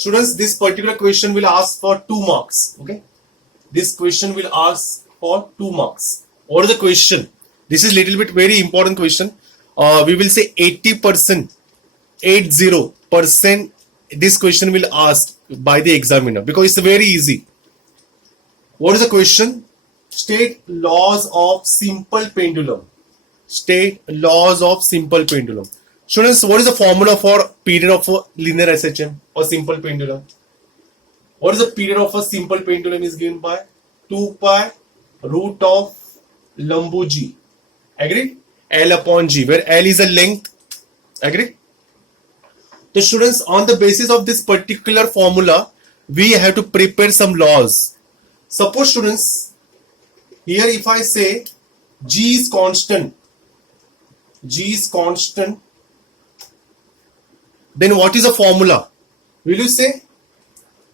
Students, this particular question will ask for 2 marks. Okay, this question will ask for 2 marks. What is the question? This is little bit very important question. We will say 80%, 80%. This question will ask by the examiner because it's very easy. What is the question? State laws of simple pendulum. State laws of simple pendulum. Students, what is the formula for period of a linear SHM or simple pendulum? What is the period of a simple pendulum is given by 2 pi root of Lambo G. Agreed? L upon G, where L is a length. Agreed? The students, on the basis of this particular formula, we have to prepare some laws. Suppose students, here if I say G is constant, then what is the formula? Will you say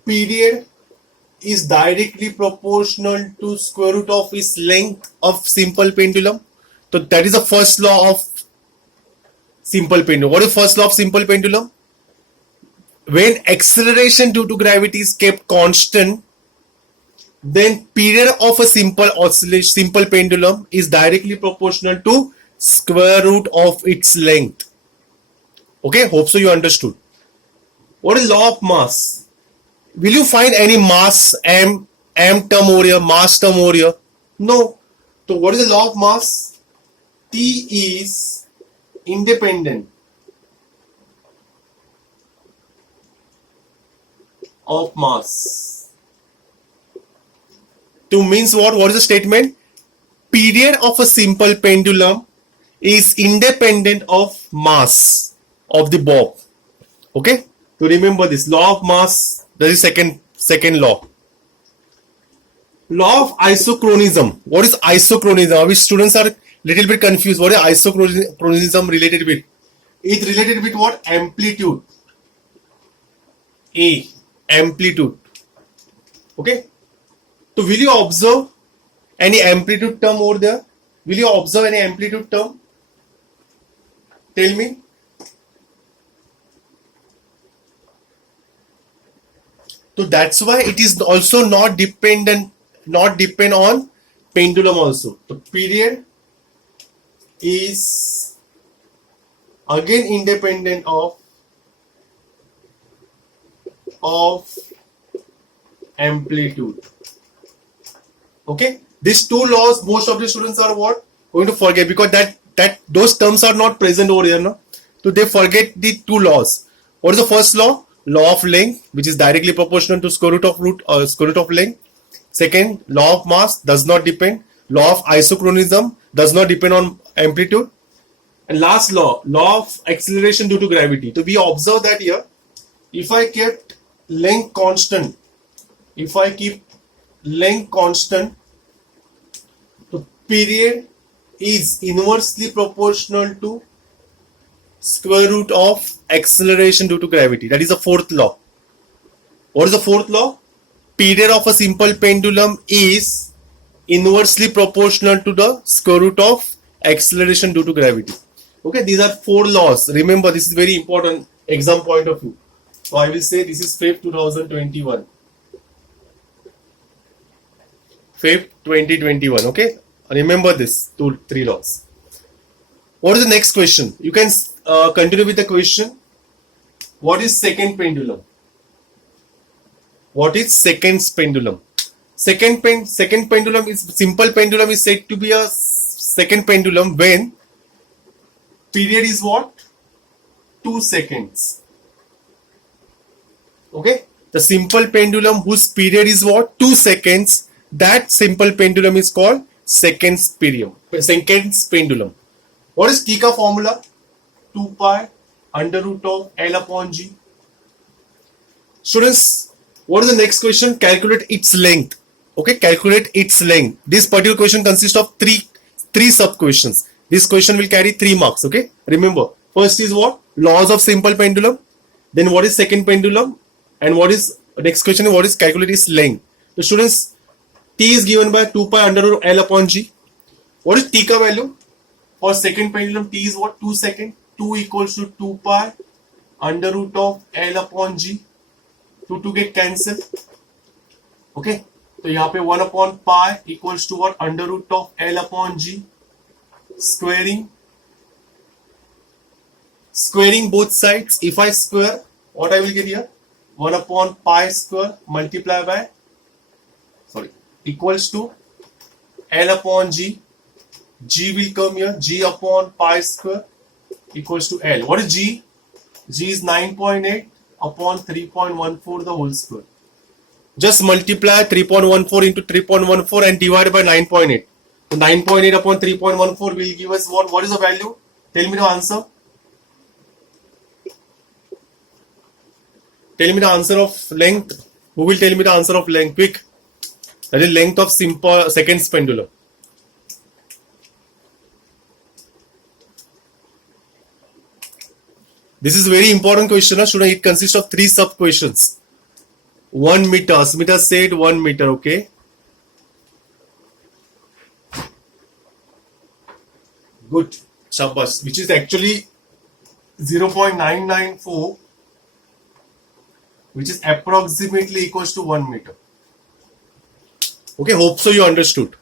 period is directly proportional to square root of its length of simple pendulum? So that is the first law of simple pendulum. What is the first law of simple pendulum? When acceleration due to gravity is kept constant, then period of a simple pendulum is directly proportional to square root of its length. Okay, hope so you understood. What is law of mass? Will you find any mass m term over here, mass term over here? No. So what is the law of mass? T is independent of mass. To means what? What is the statement? Period of a simple pendulum is independent of mass of the bob. Okay, to remember this law of mass, that is second law. Law of isochronism. What is isochronism? Which students are little bit confused. What is isochronism related with? It related with what? Amplitude. A, amplitude. Okay, so will you observe any amplitude term over there? Will you observe any amplitude term? Tell me. So that's why it is also not depend on pendulum also. The period is again independent of amplitude. Okay, these two laws most of the students are what going to forget because that those terms are not present over here, no? So they forget the two laws. What is the first law? Law of length, which is directly proportional to square root of length. Second, law of mass does not depend. Law of isochronism does not depend on amplitude. And last law of acceleration due to gravity. So we observe that here, if I kept length constant, the period is inversely proportional to square root of acceleration due to gravity. That is the fourth law. What is the fourth law? Period of a simple pendulum is inversely proportional to the square root of acceleration due to gravity. Okay, these are 4 laws. Remember, this is very important exam point of view. So I will say this is Feb 2021. Feb 2021. Okay, remember this 2-3 laws. What is the next question? You can continue with the question. What is second pendulum? What is second pendulum? Second pendulum is simple pendulum is said to be a second pendulum when period is what? 2 seconds. Okay, the simple pendulum whose period is what? 2 seconds. That simple pendulum is called second pendulum. What is Theta formula? 2 pi under root of L upon G. Students, what is the next question? Calculate its length. Okay, calculate its length. This particular question consists of three sub questions. This question will carry 3 marks. Okay, remember, first is what? Laws of simple pendulum. Then what is second pendulum? And what is next question? What is calculate its length? The students, T is given by 2 pi under root of L upon G. What is theta value? For second pendulum, T is what? 2 seconds. 2 equals to 2 pi under root of L upon G. 2 get cancel. Okay, तो यहाँ पे 1 upon pi equals to what? Under root of L upon G. Squaring both sides. If I square, what I will get here? 1 upon pi square multiply by, equals to L upon G. G will come here. G upon pi square equals to L. What is G? G is 9.8 upon 3.14 the whole square. Just multiply 3.14 into 3.14 and divide by 9.8. So 9.8 upon 3.14 will give us what? What is the value? Tell me the answer. Tell me the answer of length. Who will tell me the answer of length? Quick. That is length of simple seconds pendulum. This is very important question. Student, it consists of 3 sub questions. 1 meter. Smita said 1 meter. Okay. Good. Shabash. Which is actually 0.994, which is approximately equals to 1 meter. Okay. Hope so you understood.